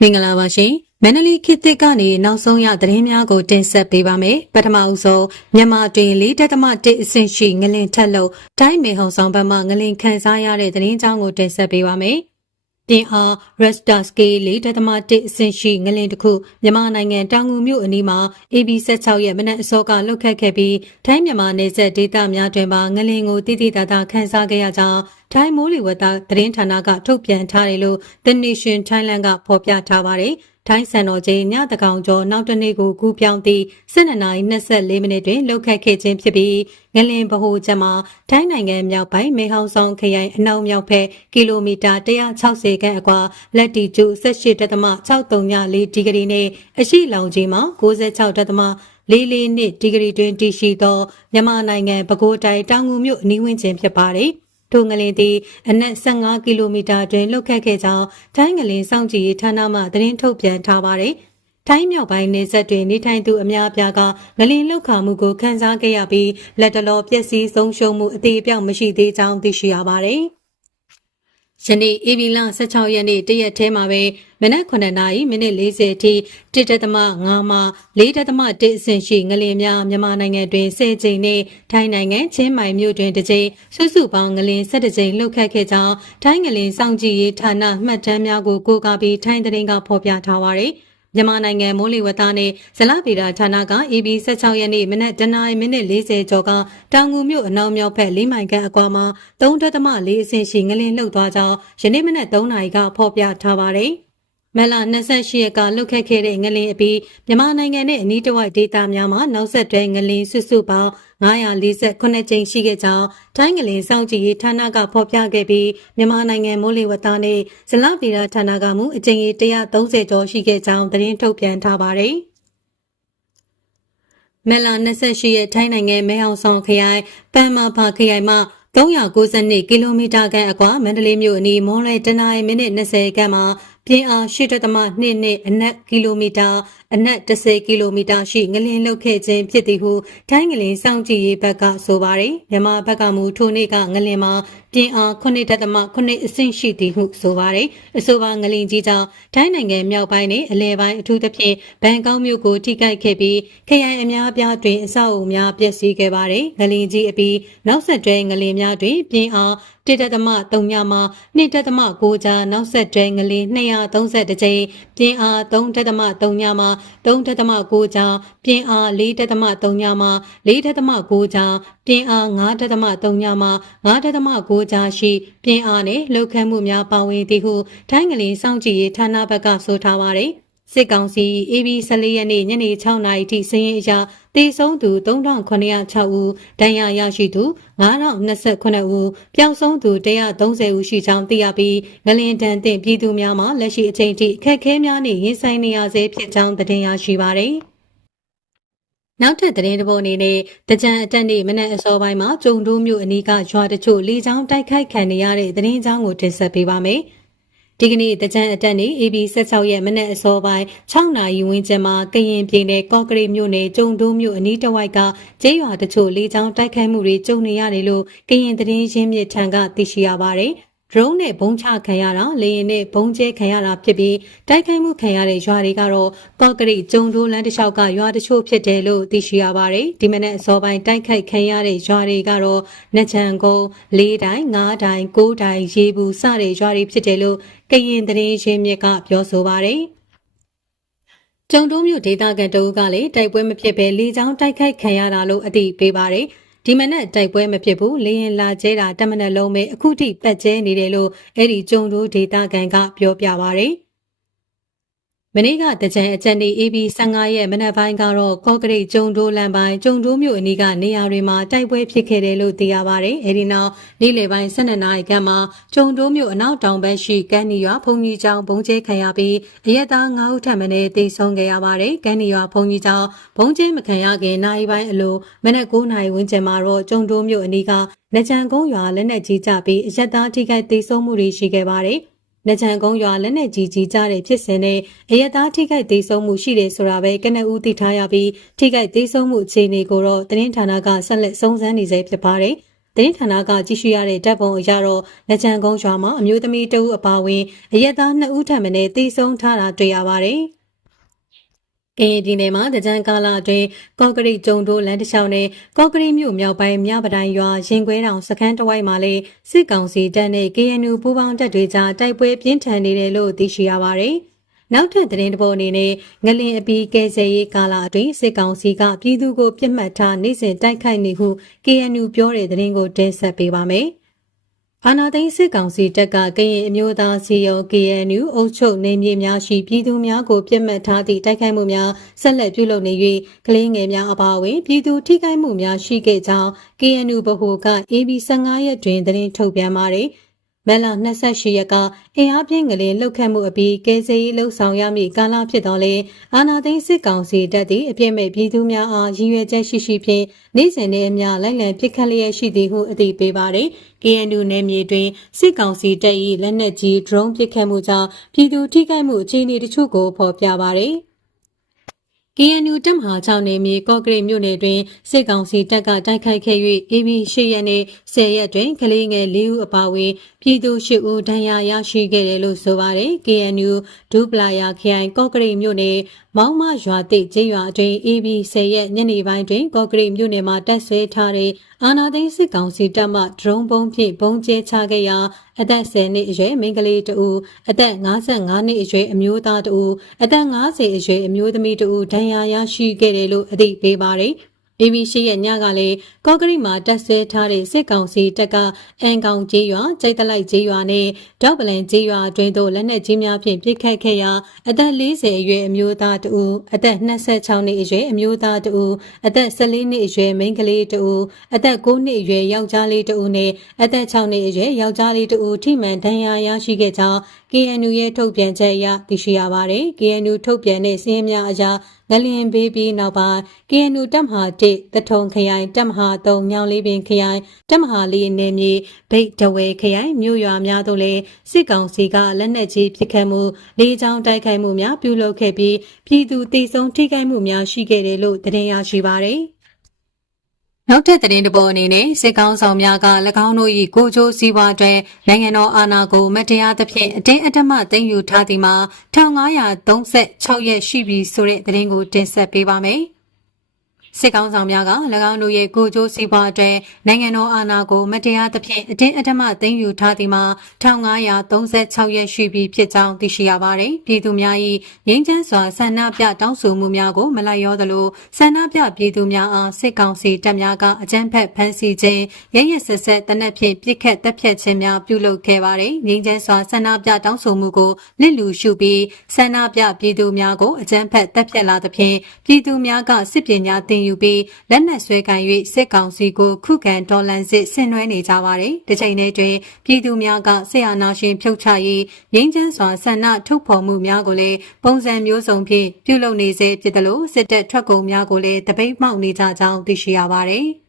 မင်္ဂလာပါရှင်မန္တလေးခေတ်သစ်ကနေနောက်ဆုံးရသတင်းများကိုတင်ဆက်ပေးပါမယ်ပထမအဦးဆုံးမြန်မာတွင်၄တက်သမ1အဆင့်ရှိငလင်ထက်လို့တိုင်းမေဟုံဆောင်ဘက်မှငလင်ခန်းစားရတဲ့သတင်းကြောင်းကိုတင်ဆက်ပေးပါမယ်ပြင်အား Resta Scale ၄တက်သမ1အဆင့်ရှိငလင်တစ်ခုမြန်မာနိုင်ငံတောင်ငူမြို့အနီးမှာ AB16 ရဲ့မနက်အစောကလှုပ်ခတ်ခဲ့ပြီးထိုင်းမြန်မာနယ်စပ်ဒေသများတွင်မှာငလင်ကိုတိတိတသာခန်းစားခဲ့ရကြောင်း ထိုင်းမိုးလေဝသသတင်းဌာနကထုတ်ပြန်ထားတယ်လို့ The Nation Thailand ကဖော်ပြထားပါတယ်။ထိုင်းစံတော်ချိန်ညတကောင်ကျော်နောက်တနေ့ကိုကူးပြောင်းသည့်12နာရီ24မိနစ်တွင်လှုပ်ခတ်ခဲ့ခြင်းဖြစ်ပြီးငလင်ဗဟိုချက်မှာထိုင်းနိုင်ငံမြောက်ပိုင်းမေဟောင်ဆောင်ခရိုင်အနောက်မြောက်ဘက်ကီလိုမီတာ160ခန့်အကွာလက်တီကျူ18.634ဒီဂရီနဲ့အရှိလောင်ကြီးမှာ 96. လေးလေးနှစ်ဒီဂရီတွင်တည်ရှိသောမြန်မာနိုင်ငံပဲခူးတိုင်းတောင်ငူမြို့အနီးဝန်းကျင်ဖြစ်ပါတယ်။ ထိုငလင်သည်အနက်15ကီလိုမီတာတွင်လှုပ်ခတ်ခဲ့ကြောင်းထိုင်းငလင်စောင့်ကြည့်ရေးဌာနမှသတင်းထုတ်ပြန်ထားပါတယ်။ထိုင်းမြောက်ပိုင်းနေဆက်တွင်နေထိုင်သူအများအပြားကငလင်လှုပ်ခါမှုကိုခန်းစားခဲ့ရပြီးလက်တလောပျက်စီးဆုံးရှုံးမှုအသေးအပြောက်မရှိသေးကြောင်းသိရှိရပါတယ်။ ယနေ့ဧပြီလ16ရက်နေ့တရက်ထဲမှာပဲမနက်9နာရီမိနစ်40အထိ1.5မှ4.1အဆင့်ရှိငလင်များမြန်မာနိုင်ငံတွင်10ကြိမ်နဲ့ထိုင်းနိုင်ငံချင်းမိုင်မြို့တွင်တစ်ကြိမ်စုစုပေါင်းငလင်17ကြိမ်လှုပ်ခတ်ခဲ့ကြောင်းထိုင်းငလင်စောင့်ကြည့်ရေးဌာနမှတ်တမ်းများကိုကိုးကားပြီးထိုင်းသတင်းကဖော်ပြထားပါတယ်။ မြန်မာနိုင်ငံမိုးလေဝသနဲ့ဇလဗေဒဌာနက AB 16ရက်နေ့မနက်တနာရီမိနစ်40ကျော်ကတောင်ငူမြို့အနောက်မြောက်ဘက်၄မိုင်ခန့်အကွာမှာ3.4အဆင့်ရှိငလင်လှုပ်သွားကြောင်းယနေ့မနက်3နာရီကဖော်ပြထားပါတယ်။ မလ28ရက်ကလှုပ်ခတ်ခဲ့တဲ့ငလင်အပြီးမြန်မာနိုင်ငံနဲ့အနီးတစ်ဝိုက်ဒေသများမှာနောက်ဆက်တွဲငလင်စုစုပေါင်း948ကြိမ်ရှိခဲ့ကြောင်းတိုင်းငလင်စောင့်ကြည့်ရေးဌာနကဖော်ပြခဲ့ပြီးမြန်မာနိုင်ငံမိုးလေဝသနဲ့ဇလဗေဒဌာနကမူအကြိမ်ရေ130ကျော်ရှိခဲ့ကြောင်းသတင်းထုတ်ပြန်ထားပါတယ်။မလ28ရက်ထိုင်းနိုင်ငံမဲဟောင်ဆောင်ခရိုင်ပန်မာဖာခရိုင်မှာ392ကီလိုမီတာခန့်အကွာမန္တလေးမြို့အနီးမွန်လွဲတနအီမိနစ်20ခန့်မှာ ပြင်းအား8.2နှစ်အနက်ကီလိုမီတာအနက်10ကီလိုမီတာရှိငလင်လှုပ်ခဲ့ခြင်းဖြစ်သည်ဟုထိုင်းငလင်စောင့်ကြည့်ရေးဘက်ကဆိုပါတယ်မြန်မာဘက်ကမူထိုနေ့ကငလင်မှာပြင်းအား9.8အဆင့်ရှိသည်ဟုဆိုပါတယ်အဆိုပါငလင်ကြီးကြောင့်ထိုင်းနိုင်ငံမြောက်ပိုင်းနဲ့အလဲပိုင်းအထူးသဖြင့်ဘန်ကောက်မြို့ကိုထိခိုက်ခဲ့ပြီးခရိုင်အများအပြားတွင်အဆောက်အုံများပျက်စီးခဲ့ပါတယ်ငလင်ကြီးအပြီးနောက်ဆက်တွဲငလင်များတွင်ပြင်းအား1.3ညမှာ2.9ကြားနောက်ဆက်တွဲငလင်230ကြိမ်ပြင်းအား3.3ညမှာ3.9ကြားပြင်းအား4.3ညမှာ4.9ကြားပြင်းအား5.3ညမှာ5.9ကြားရှိပြင်းအားနဲ့လှုပ်ခတ်မှုများပါဝင်သည်ဟုထိုင်းငလင်စောင့်ကြည့်ရေးဌာနဘက်ကဆိုထားပါတယ် စစ်ကောင်စီ AB 14ရက်နေ့ညနေ6နာရီထိစည်ရင်အရာတေဆုံးသူ3906ဦးဒဏ်ရာရရှိသူ9029ဦးပျောက်ဆုံးသူ130ဦးရှိကြောင်းသိရပြီးငလင်တန်တင်ပြည်သူများမှလက်ရှိအချိန်ထိအခက်အခဲများနဲ့ရင်ဆိုင်နေရဆဲဖြစ်ကြောင်းသတင်းရရှိပါသည်နောက်ထပ်သတင်းတစ်ပုဒ်အနေနဲ့တကြံအတက်နေ့မနက်အစောပိုင်းမှာကျုံတိုးမြို့အနီးကရွာတချို့လေကြောင်းတိုက်ခိုက်ခံနေရတဲ့သတင်းကြောင်းကိုတင်ဆက်ပေးပါမယ်။ ဒီကနေ့တကြံအတက်နေ AB 16ရက်မနက်အစောပိုင်း6နာရီဝန်းကျင်မှာကရင်ပြည်နယ်ကော့ကရိတ်မြို့နယ်ကျုံတိုးမြို့အနီးတစ်ဝိုက်ကကျေးရွာတချို့လေကြောင်းတိုက်ခိုက်မှုတွေကြုံနေရတယ်လို့ကရင်သတင်းရင်းမြစ်ထံကသိရှိရပါတယ်။ drone နဲ့ဘုံချခံရတာလေရင်နဲ့ဘုံကျဲခံရတာဖြစ်ပြီးတိုက်ခိုက်မှုခံရတဲ့ရွာတွေကတော့ကော့ကရိတ်ကျုံတိုးလမ်းတစ်လျှောက်ကရွာတချို့ဖြစ်တယ်လို့သိရှိရပါတယ်ဒီမနေ့အစောပိုင်းတိုက်ခိုက်ခံရတဲ့ရွာတွေကတော့နချံကုန်း၄တိုင်၅တိုင်၉တိုင်ရေဘူးစတဲ့ရွာတွေဖြစ်တယ်လို့ကရင်သတင်းရင်းမြစ်ကပြောဆိုပါတယ်ကျုံတိုးမြို့ဒေသခံတအုပ်ကလည်းတိုက်ပွဲမဖြစ်ဘဲလေကြောင်းတိုက်ခိုက်ခံရတာလို့အသိပေးပါတယ်။ ဒီမနက်တိုက်ပွဲမဖြစ်ဘူးလေရင်လာကျဲတာတမနက်လုံးပဲအခုထိပတ်ကျဲနေတယ်လို့အဲ့ဒီကျုံတို့ဒေတာကန်ကပြောပြပါဗျ။ မနေ့ကတကြံအကြံနေ AB 15ရက်မနက်ပိုင်းကတော့ကော့ကရိတ်ကျုံတိုးလမ်းပိုင်းကျုံတိုးမြို့အနီးကနေရာတွေမှာတိုက်ပွဲဖြစ်ခဲ့တယ်လို့သိရပါတယ်။အဲဒီနောက်နေ့လယ်ပိုင်း12နာရီခန့်မှာကျုံတိုးမြို့အနောက်တောင်ဘက်ရှိကန်းနီရွာဘုံကြီးကျောင်းဘုံကျဲခံရပြီးအရက်သား9ဦးထပ်မံတေဆုံးခဲ့ရပါတယ်။ကန်းနီရွာဘုံကြီးကျောင်းဘုံကျဲမခံရခင်နိုင်ပိုင်းအလိုမနက်9နာရီဝန်းကျင်မှာတော့ကျုံတိုးမြို့အနီးကနကြံကုန်းရွာလက်နက်ကြီးကြပြီးအရက်သားထိခိုက်တေဆုံးမှုတွေရှိခဲ့ပါတယ်။ နကြံကုန်းရွာလက်နက်ကြီးကြီးကြတဲ့ဖြစ်စဉ်နဲ့အရသားထိခိုက်ဒေဆုံးမှုရှိတယ်ဆိုတာပဲကနဦးသိထားရပြီးထိခိုက်ဒေဆုံးမှုအခြေအနေကိုတော့သတင်းဌာနကဆက်လက်စုံစမ်းနေဆဲဖြစ်ပါတယ်။တသတင်းဌာနကကြည့်ရှုရတဲ့တပ်ပုံအရတော့လက်ချံကုန်းရွာမှာအမျိုးသမီးတဦးအပါအဝင်အရက်သား2ဦးထပ်မံနဲ့တိစုံထားတာတွေ့ရပါတယ်။ ကရင်ပြည်နယ်မှာတကြံကာလအတွင်းကော့ကရိတ်ကျုံတို့လမ်းတစ်လျှောက်နဲ့ကော့ကရိတ်မြို့မြောက်ပိုင်းမြပတိုင်းရွာရင်ခွဲတောင်စခန်းတစ်ဝိုက်မှာလည်းစစ်ကောင်စီတပ်နဲ့ KNU ပူးပေါင်းတပ်တွေကြားတိုက်ပွဲပြင်းထန်နေတယ်လို့သိရှိရပါတယ်။နောက်ထပ်သတင်းတစ်ပုဒ်အနေနဲ့ငလင်အပီးကဲဆယ်ရေးကာလအတွင်းစစ်ကောင်စီကပြည်သူကိုပြစ်မှတ်ထားနေစဉ်တိုက်ခိုက်နေဟု KNU ပြောတဲ့သတင်းကိုတင်ဆက်ပေးပါမယ်။ အာနာသိန်းစစ်ကောင်စီတပ်ကကရင်အမျိုးသားစီယုံ KNU အုပ်ချုပ်နေမြေများရှိပြည်သူများကိုပြစ်မှတ်ထားသည့်တိုက်ခိုက်မှုများဆက်လက်ပြုလုပ်နေ၍ကလေးငယ်များအပါအဝင်ပြည်သူထိခိုက်မှုများရှိခဲ့ကြောင်း KNU ဗဟိုက AB 15ရက်တွင်သတင်းထုတ်ပြန်ပါတယ်။ မက်လ28ရက်ကအင်အားပြင်းကလေးလှုပ်ခတ်မှုအပြီးကဲဆယ်ရေးလှုပ်ဆောင်ရမည့်ကာလဖြစ်တော်လဲအာနာသိန်းစစ်ကောင်စီတပ်သည့်အပြစ်မဲ့ပြည်သူများအားရည်ရွယ်ချက်ရှိရှိဖြင့်နေ့စဉ်နဲ့အမျှလိုက်လံပစ်ခတ်လျက်ရှိသည်ဟုအသိပေးပါတယ်။ KNU နယ်မြေတွင်စစ်ကောင်စီတပ်၏လက်နက်ကြီး drone ပစ်ခတ်မှုကြောင့်ပြည်သူထိခိုက်မှုအခြေအနေတချို့ကိုဖော်ပြပါတယ်။ KNU တပ်မဟာ6နေမြေကော့ကရိတ်မြို့နယ်တွင်စစ်ကောင်စီတပ်ကတိုက်ခိုက်ခဲ့၍ AB 8ရက်နေ့10ရက်တွင်ကလေးငယ်၄ဦးအပါအဝင်ပြည်သူ၈ဦးဒဏ်ရာရရှိခဲ့တယ်လို့ဆိုပါတယ်။ KNU ဒူပလာယာခရိုင်ကော့ကရိတ်မြို့နယ်မောင်းမရွာတိတ်ကျေးရွာအတွင်း AB 10ရက်ညနေပိုင်းတွင်ကော့ကရိတ်မြို့နယ်မှာတပ်ဆွဲထားတဲ့အာနာသိန်းစစ်ကောင်စီတပ်မှဒရုန်းပုံးဖြင့်ပုံကျဲချခဲ့ရာအသက်10နှစ်အရွယ်မိန်းကလေးတဦးအသက်55နှစ်အရွယ်အမျိုးသားတဦးအသက်50အရွယ်အမျိုးသမီးတဦးဒဏ်ရာရရှိခဲ့တယ်လို့အသိပေးပါတယ်။ ABC ရဲ့ညကလည်းကော့ကရိတ်မှာတက်ဆွဲထားတဲ့စစ်ကောင်စီတပ်ကအန်ကောင်ကျေးရွာ၊ကျိတ်တလိုက်ကျေးရွာနဲ့ဒေါပလန်ကျေးရွာအတွင်းသို့လက်နက်ကြီးများဖြင့်ပစ်ခတ်ခဲ့ရာအသက်40အရွယ်အမျိုးသားတဦးအသက်26နှစ်အရွယ်အမျိုးသားတဦးအသက်14နှစ်အရွယ်မိန်းကလေးတဦးအသက်9နှစ်အရွယ်ယောက်ျားလေးတဦးနဲ့အသက်6နှစ်အရွယ်ယောက်ျားလေးတဦးထိမှန်ဒဏ်ရာရရှိခဲ့ကြောင်း KNU ရဲ့ထုတ်ပြန်ချက်အရသိရှိရပါတယ်။ KNU ထုတ်ပြန်တဲ့စီးရင်များအရာငလျင်ဘေးပြီးနောက်ပိုင်း KNU တပ်မဟာ1တထုံခရိုင်တပ်မဟာ3ညောင်လေးပင်ခရိုင်တပ်မဟာ4နယ်မြေဗိတ်တဝဲခရိုင်မြို့ရွာများသို့လည်းစစ်ကောင်စီကလက်နက်ကြီးပစ်ခတ်မှုလေကြောင်းတိုက်ခိုက်မှုများပြုလုပ်ခဲ့ပြီးပြည်သူတိစုံထိခိုက်မှုများရှိခဲ့တယ်လို့သတင်းရရှိပါတယ်။ နောက်ထပ်သတင်းတပေါ်အနေနဲ့စစ်ကောင်းဆောင်များက၎င်းတို့၏ကိုကြိုးစည်းဝါးအတွက်နိုင်ငံတော်အာဏာကိုမတရားသဖြင့်အတင်းအဓမ္မသိမ်းယူထားသည်မှာ1536ရက်ရှိပြီဆိုတဲ့သတင်းကိုတင်ဆက်ပေးပါမယ်။ စစ်ကောင်းဆောင်များက၎င်းတို့ရဲ့ကိုကြိုးစည်းပွားအတွက်နိုင်ငံတော်အာဏာကိုမတရားသဖြင့်အတင်းအဓမ္မသိမ်းယူထားသည်မှာ1536ရက်ရှိပြီဖြစ်ကြောင်းသိရှိရပါတယ်။ပြည်သူများ၏ငြိမ်းချမ်းစွာဆန္ဒပြတောင်းဆိုမှုများကိုမလိုက်လျောသလိုဆန္ဒပြပြည်သူများအားစစ်ကောင်စီတပ်များကအကြမ်းဖက်ဖမ်းဆီးခြင်းရရဆက်ဆက်တနက်ဖြင့်ပြစ်ခတ်တပ်ဖြတ်ခြင်းများပြုလုပ်ခဲ့ပါတယ်။ငြိမ်းချမ်းစွာဆန္ဒပြတောင်းဆိုမှုကိုလစ်လူရှုပြီးဆန္ဒပြပြည်သူများကိုအကြမ်းဖက်တပ်ဖြတ်လာသဖြင့်ပြည်သူများကစစ်ပညာသင်ယူပြီးလက်နက်ဆွဲကင်၍စစ်ကောင်စီကိုခုခံတော်လှန်စစ်ဆင်နွှဲနေကြပါတယ်။ဒီချိန်လေးတွင်ပြည်သူများကဆေးအာနာရှင်ဖြုတ်ချရေးငြိမ်းချမ်းစွာဆန္ဒထုတ်ဖော်မှုများကိုလည်းပုံစံမျိုးစုံဖြင့်ပြုလုပ်နေစေဖြစ်တယ်လို့စစ်တပ်ထွက်ကုန်များကိုလည်းတပိတ်မှောက်နေကြကြောင်းသိရှိရပါတယ်။